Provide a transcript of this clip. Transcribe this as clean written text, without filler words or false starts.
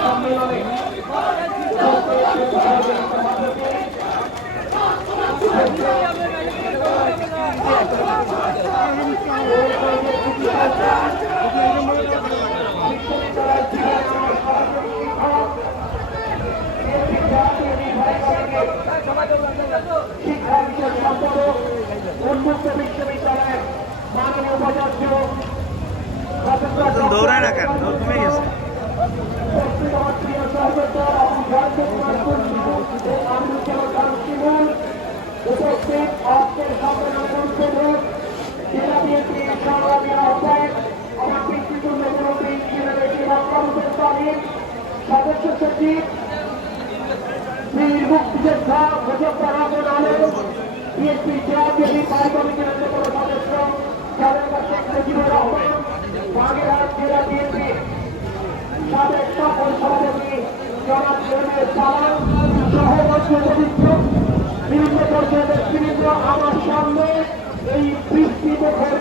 সম্মেলনে শিক্ষা বিষয় সম্পাদক উন্মুক্ত বিশ্ববিদ্যালয়ের মাননীয় উপাচার্য দৌড়ায় না কেন কমে গেছে উপস্থিত আজকের সম্মেলনের উদ্বোধক জেলা বিএনপির সংগ্রামী আহ্বায়ক আমার পিতৃতুল্য মুরব্বী জেনারেল সদস্য সচিব বীর মুক্তিযোদ্ধা মুজফফর আহমদ আলম বিএনপি জাতীয় নির্বাহী কমিটির অন্যতম সদস্য সাবেক শেখ মুজিবুর রহমান বাগেরহাট জেলা বিএনপি সাবেক সফল সভাপতি জনাব জমির সালাম সহবর্তী সদস্য বিভিন্ন পর্যায়ের ব্যক্তিবৃন্দ আমার সামনে এই বৃষ্টি মুখর